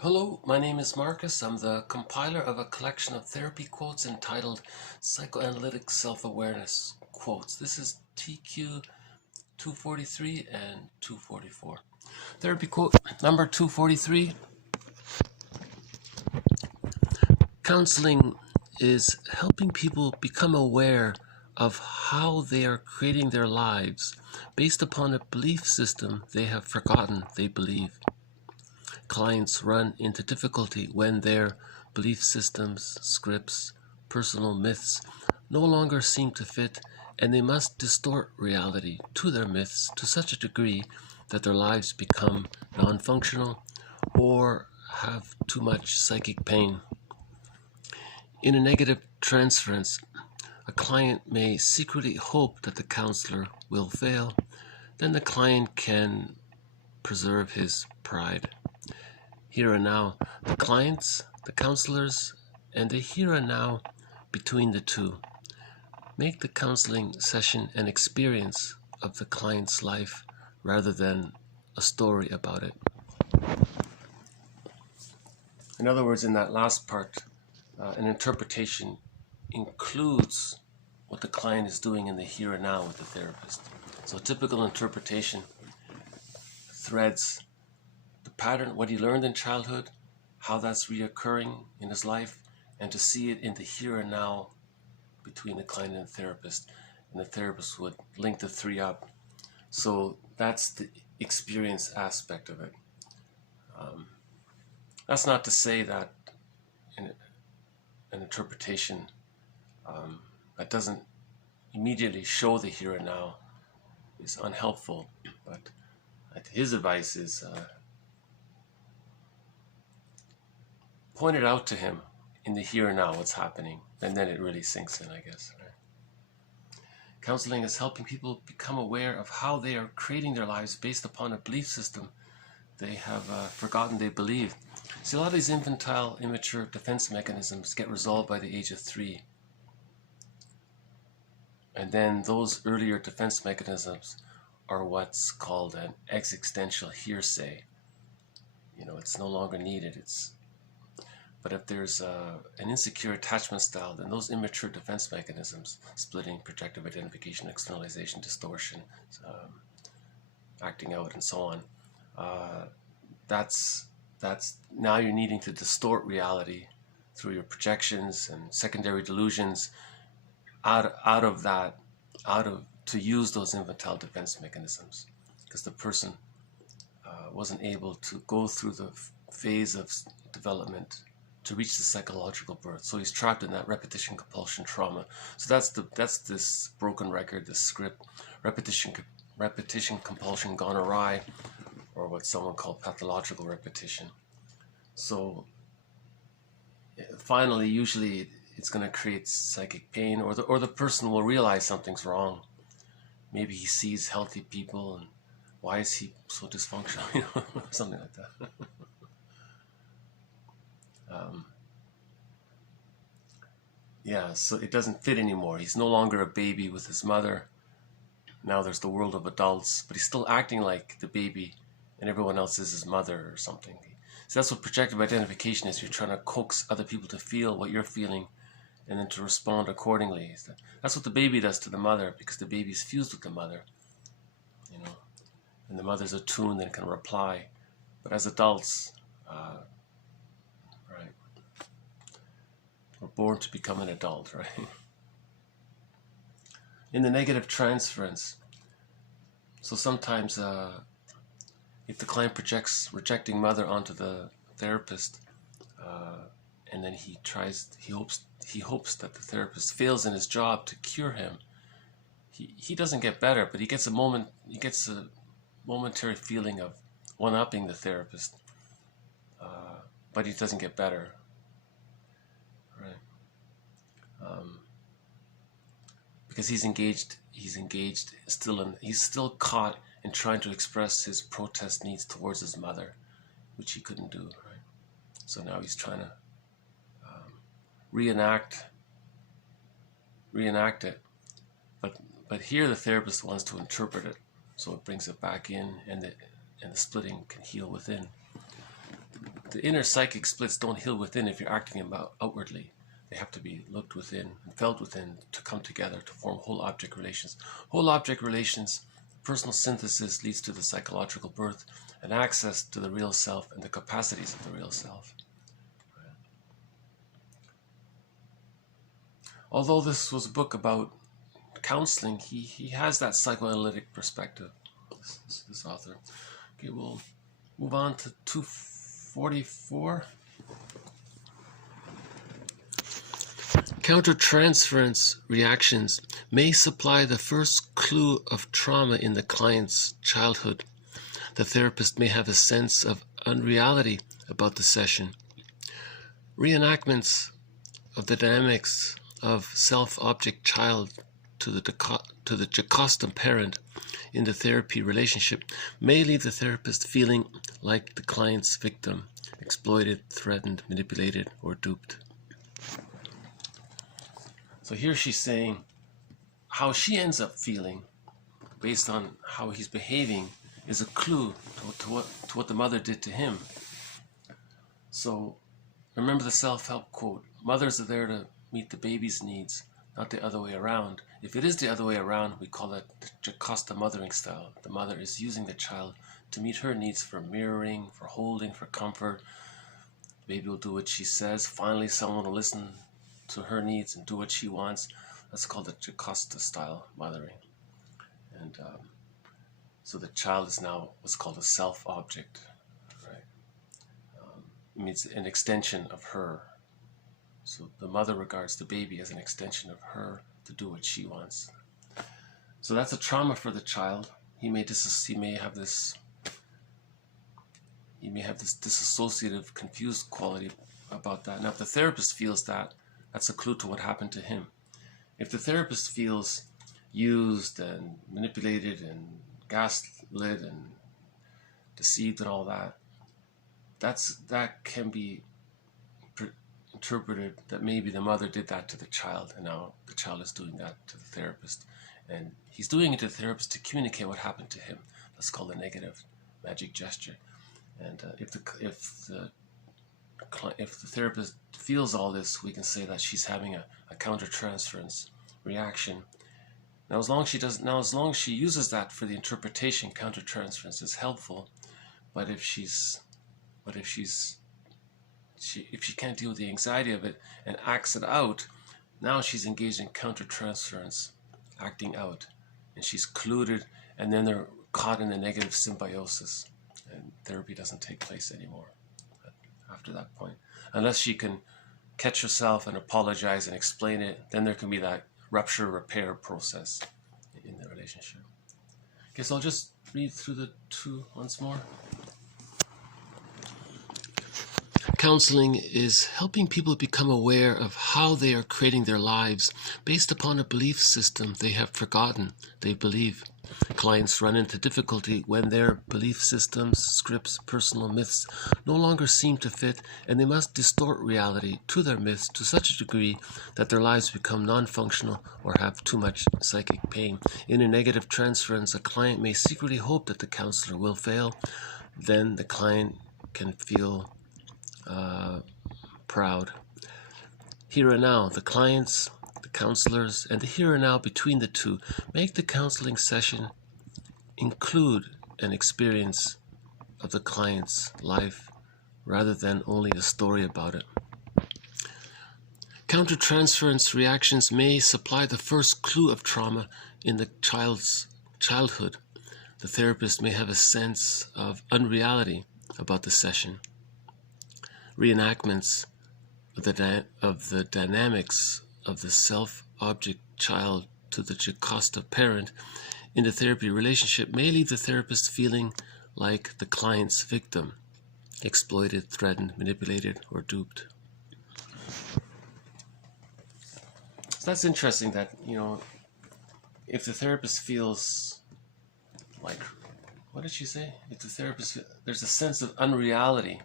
Hello, my name is Marcus. I'm the compiler of a collection of therapy quotes entitled Psychoanalytic Self-Awareness Quotes. This is TQ 243 and 244. Therapy quote number 243. Counseling is helping people become aware of how they are creating their lives based upon a belief system they have forgotten they believe. Clients run into difficulty when their belief systems, scripts, personal myths no longer seem to fit, and they must distort reality to their myths to such a degree that their lives become non-functional or have too much psychic pain. In a negative transference, a client may secretly hope that the counselor will fail. Then the client can preserve his pride. Here and now, the clients, the counselors, and the here and now between the two make the counseling session an experience of the client's life rather than a story about it. In other words, in that last part, an interpretation includes what the client is doing in the here and now with the therapist. So typical interpretation threads the pattern, what he learned in childhood, how that's reoccurring in his life, and to see it in the here and now between the client and the therapist. And the therapist would link the three up. So that's the experience aspect of it. That's not to say that in an interpretation that doesn't immediately show the here and now is unhelpful, but his advice is point it out to him in the here and now what's happening, and then it really sinks in, I guess. Right? Counseling is helping people become aware of how they are creating their lives based upon a belief system they have forgotten they believe. See, a lot of these infantile, immature defense mechanisms get resolved by the age of 3. And then those earlier defense mechanisms are what's called an existential hearsay. You know, it's no longer needed. But if there's an insecure attachment style, then those immature defense mechanisms, splitting, projective identification, externalization, distortion, acting out, and so on, that's now you're needing to distort reality through your projections and secondary delusions to use those infantile defense mechanisms, because the person wasn't able to go through the phase of development to reach the psychological birth. So he's trapped in that repetition compulsion trauma. So that's this broken record, this script, repetition compulsion gone awry, or what someone called pathological repetition. So finally, usually it's going to create psychic pain, or the person will realize something's wrong. Maybe he sees healthy people and why is he so dysfunctional? You know, something like that. Yeah, so it doesn't fit anymore. He's no longer a baby with his mother. Now there's the world of adults, but he's still acting like the baby and everyone else is his mother or something. So that's what projective identification is. You're trying to coax other people to feel what you're feeling and then to respond accordingly. That's what the baby does to the mother, because the baby's fused with the mother, you know, and the mother's attuned and can reply. But as adults, right, we're born to become an adult, right? In the negative transference, so sometimes if the client projects rejecting mother onto the therapist, and then he hopes that the therapist fails in his job to cure him, he doesn't get better, but he gets a momentary feeling of one-upping the therapist, but he doesn't get better, right? Because he's still caught in trying to express his protest needs towards his mother, which he couldn't do, right? So now he's trying to reenact it, but here the therapist wants to interpret it, so it brings it back in, and the splitting can heal within. the inner psychic splits don't heal within if you're acting them out outwardly. They have to be looked within and felt within to come together to form whole object relations. Whole object relations, personal synthesis leads to the psychological birth and access to the real self and the capacities of the real self. Although this was a book about counseling, he has that psychoanalytic perspective, this author. Okay, we'll move on to 244. Countertransference reactions may supply the first clue of trauma in the client's childhood. The therapist may have a sense of unreality about the session. Reenactments of the dynamics of self-object child to the Jocasta parent in the therapy relationship may leave the therapist feeling like the client's victim, exploited, threatened, manipulated, or duped. So here she's saying how she ends up feeling based on how he's behaving is a clue to what the mother did to him. So remember the self-help quote, mothers are there to meet the baby's needs, not the other way around. If it is the other way around, we call it the Jocasta mothering style. The mother is using the child to meet her needs for mirroring, for holding, for comfort. The baby will do what she says. Finally, someone will listen to her needs and do what she wants. That's called the Jocasta style mothering. And so the child is now what's called a self-object, right? It means an extension of her. So the mother regards the baby as an extension of her to do what she wants. So that's a trauma for the child. He may have this dissociative, confused quality about that. Now, if the therapist feels that, that's a clue to what happened to him. If the therapist feels used and manipulated and gaslit and deceived and all that, that can be interpreted that maybe the mother did that to the child, and now the child is doing that to the therapist, and he's doing it to the therapist to communicate what happened to him. That's called a negative magic gesture. And if the therapist feels all this, we can say that she's having a countertransference reaction. Now, as long as she uses that for the interpretation, countertransference is helpful. But if she can't deal with the anxiety of it and acts it out, now she's engaged in countertransference, acting out, and she's colluded, and then they're caught in the negative symbiosis, and therapy doesn't take place anymore after that point. Unless she can catch herself and apologize and explain it, then there can be that rupture repair process in the relationship. Okay, so I'll just read through the two once more. Counseling is helping people become aware of how they are creating their lives based upon a belief system they have forgotten they believe. Clients run into difficulty when their belief systems, scripts, personal myths no longer seem to fit, and they must distort reality to their myths to such a degree that their lives become non-functional or have too much psychic pain. In a negative transference, a client may secretly hope that the counselor will fail. Then the client can feel proud. Here and now, the clients, the counselors, and the here and now between the two make the counseling session include an experience of the client's life rather than only a story about it. Countertransference reactions may supply the first clue of trauma in the child's childhood. The therapist may have a sense of unreality about the session. Reenactments of the dynamics of the self-object child to the Jocasta parent in the therapy relationship may leave the therapist feeling like the client's victim, exploited, threatened, manipulated, or duped. So that's interesting that, if the therapist feels like, what did she say? If the therapist, there's a sense of unreality.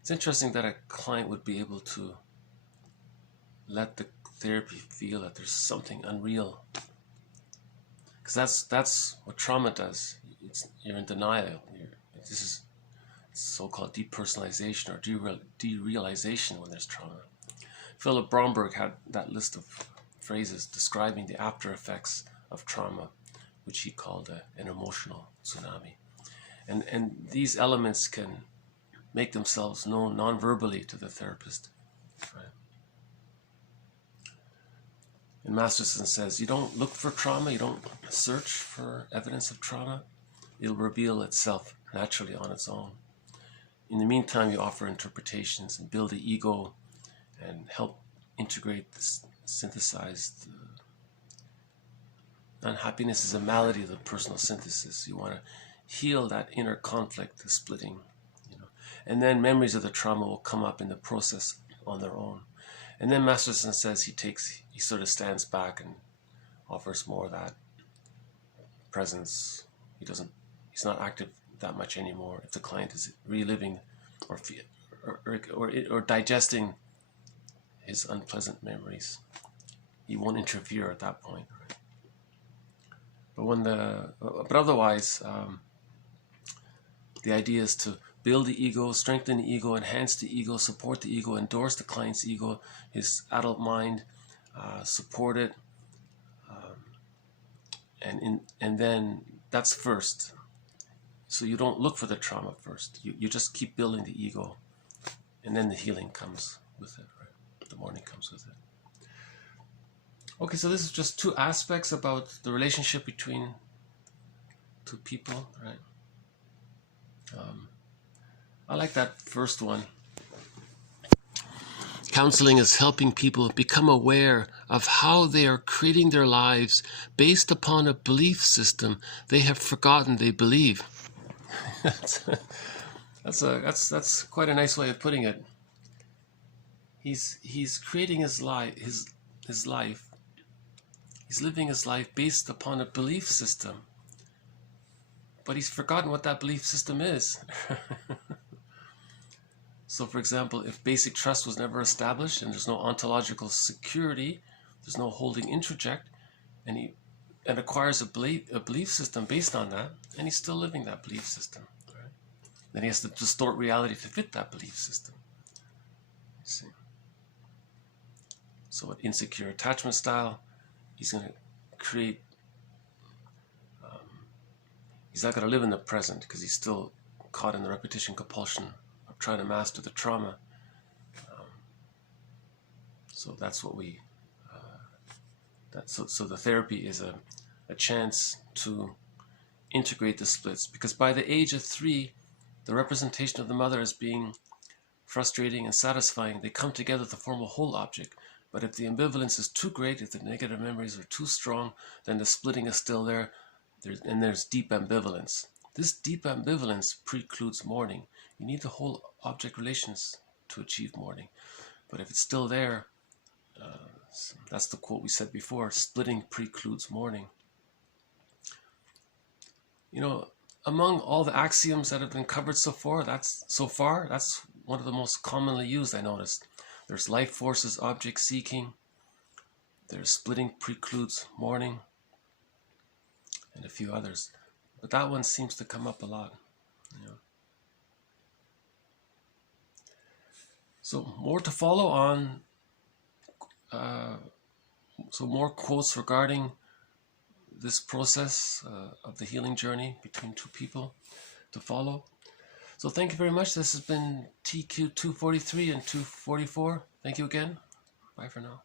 It's interesting that a client would be able to let the therapy feel that there's something unreal. Because that's what trauma does. You're in denial. so-called depersonalization or derealization when there's trauma. Philip Bromberg had that list of phrases describing the after effects of trauma, which he called an emotional tsunami. And these elements can make themselves known non-verbally to the therapist. Right? And Masterson says, you don't look for trauma, you don't search for evidence of trauma. It'll reveal itself naturally on its own. In the meantime, you offer interpretations and build the ego and help integrate this, synthesize the unhappiness is a malady of the personal synthesis. You want to heal that inner conflict, the splitting, and then memories of the trauma will come up in the process on their own. And then Masterson says he sort of stands back and offers more of that presence. He's not active that much anymore if the client is reliving or digesting his unpleasant memories. He won't interfere at that point. But otherwise, the idea is to build the ego, strengthen the ego, enhance the ego, support the ego, endorse the client's ego, his adult mind, support it, and then that's first. So you don't look for the trauma first. You just keep building the ego, and then the healing comes with it. Right? The mourning comes with it. Okay, so this is just two aspects about the relationship between two people, right? I like that first one. Counseling is helping people become aware of how they are creating their lives based upon a belief system they have forgotten they believe. That's quite a nice way of putting it. He's creating his life. He's living his life based upon a belief system, but he's forgotten what that belief system is. So, for example, if basic trust was never established and there's no ontological security, there's no holding introject, and he acquires a belief system based on that, and he's still living that belief system. Right? Then he has to distort reality to fit that belief system. You see? So, an insecure attachment style, he's going to create. He's not going to live in the present because he's still caught in the repetition compulsion of trying to master the trauma. So that's what we. So the therapy is a chance to integrate the splits, because by the age of 3, the representation of the mother as being frustrating and satisfying, they come together to form a whole object. But if the ambivalence is too great, if the negative memories are too strong, then the splitting is still there. There's deep ambivalence. This deep ambivalence precludes mourning. You need the whole object relations to achieve mourning. But if it's still there, that's the quote we said before, splitting precludes mourning. Among all the axioms that have been covered so far, that's one of the most commonly used, I noticed. There's life forces, object seeking. There's splitting precludes mourning, and a few others. But that one seems to come up a lot. So more to follow on. So more quotes regarding this process of the healing journey between two people to follow. So thank you very much. This has been TQ 243 and 244. Thank you again. Bye for now.